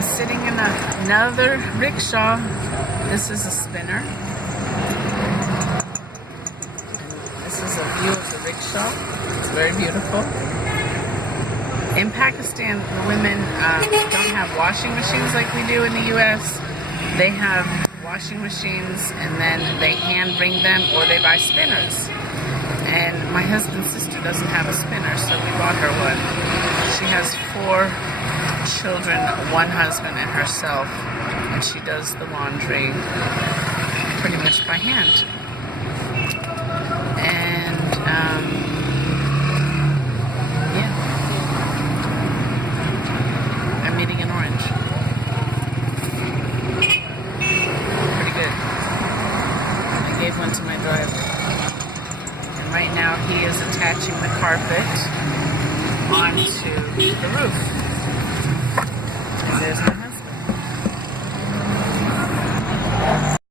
I'm sitting in another rickshaw. This is a spinner. And this is a view of the rickshaw. It's very beautiful. In Pakistan, the women don't have washing machines like we do in the U.S. They have washing machines, and then they hand bring them, or they buy spinners. And my husband's sister doesn't have a spinner, so we bought her one. She has 4 children, 1 husband, and herself, and she does the laundry pretty much by hand.